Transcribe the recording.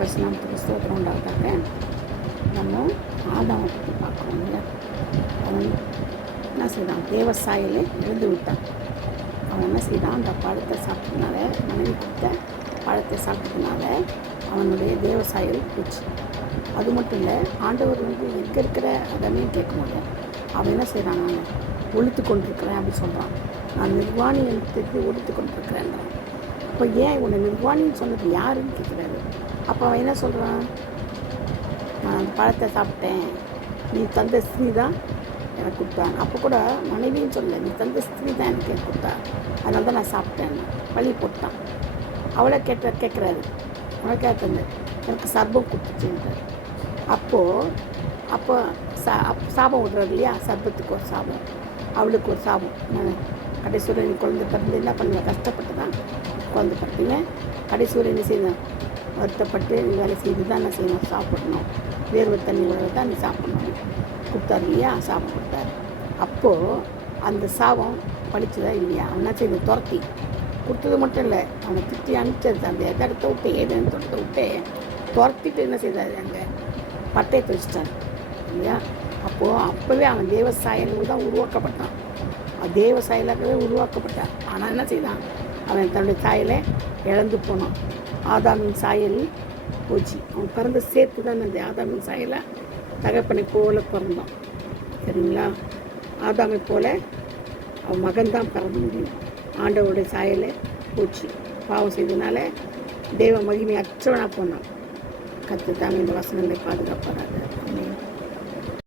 பரிசுநாமத்துக்கு ஸ்தோத்திரம் உண்டாவதாக. நம்ம ஆதாமை பற்றி பார்க்குறோம் இல்லையா. அவன் என்ன செய்தான்? தேவ சாயலை இழந்து விட்டான். அவன் என்ன செய்தான்? அந்த பழத்தை சாப்பிட்டதுனால, மனைவி கொடுத்த பழத்தை சாப்பிட்டதுனால அவனுடைய தேவ சாயல் போச்சு. அது மட்டும் இல்லை, ஆண்டவர் எங்கே இருக்கிற அதனையும் கேட்க முடியும். அவன் என்ன செய்கிறான்? நான் ஒழித்து கொண்டிருக்கிறேன் அப்படின்னு சொல்கிறான். நான் நிர்வாணி என்று தெரிஞ்சு ஒழித்து கொண்டிருக்கிறேன்றான். அப்போ ஏன் உன்னை நிர்வாணின்னு சொன்னது யாருன்னு கேட்குறாரு. அப்போ அவன் என்ன சொல்கிறான்? நான் அந்த பழத்தை சாப்பிட்டேன், நீ தந்த ஸ்திரீ தான் எனக்கு கொடுத்தான். அப்போ கூட மனைவின்னு சொல்ல, நீ தந்த ஸ்திரீ தான் எனக்கு கொடுத்தா, அதனால தான் நான் சாப்பிட்டேன். பழி போட்டான். அவளை கேட்குறாரு, அவளை கேட்குறது எனக்கு சர்பம் கொடுத்துச்சுன்றார். அப்போ சாபம் விடுறாரு இல்லையா. சர்பத்துக்கு ஒரு சாபம், அவளுக்கு ஒரு சாபம். கடைசியில் நீ குழந்தை பிறந்து என்ன பண்ணுவேன்? கஷ்டப்பட்டு தான் குழந்தை பிறந்தீங்க. கடைசியில் என்ன செய்யணும்? வருத்தப்பட்டு நீ வேலை செய்து தான் என்ன செய்யணும்? சாப்பிடணும். வேர்வை தண்ணி விட தான் நீ சாப்பிடணும் கொடுத்தாரு இல்லையா. சாபம் கொடுத்தாரு. அப்போது அந்த சாபம் பழிச்சுதா இல்லையா? அவன் என்ன செய்யணும்? துரத்தி கொடுத்தது மட்டும் இல்லை, அவனை திட்டி அனுப்பிச்சது. அந்த இடத்த விட்டு ஏதேன்னு தோட்டத்தை விட்டு துரத்திட்டு என்ன செய்தார்? அங்கே பட்டையை வச்சுட்டான் இல்லையா. அப்போவே அவன் தேவ சாயலுக்கு தான் உருவாக்கப்பட்டான். தேவ சாயலாகவே உருவாக்கப்பட்டான். ஆனால் என்ன செய்தான்? அவன் தன்னுடைய சாயலை இழந்து போனான். ஆதாமின் சாயல் போச்சு. அவன் பிறந்த சேர்த்து தான் அந்த ஆதாமின் சாயலை தகப்பனை போல பிறந்தான். சரிங்களா. ஆதாமை போல அவன் மகன்தான் பிறந்த முடியும். ஆண்டவருடைய சாயலை போச்சு. பாவம் செய்ததுனால தெய்வ மகிமை அற்றவனாக போனான். கர்த்தர் தாமே இந்த வசனங்களை பாதுகாப்பாராக.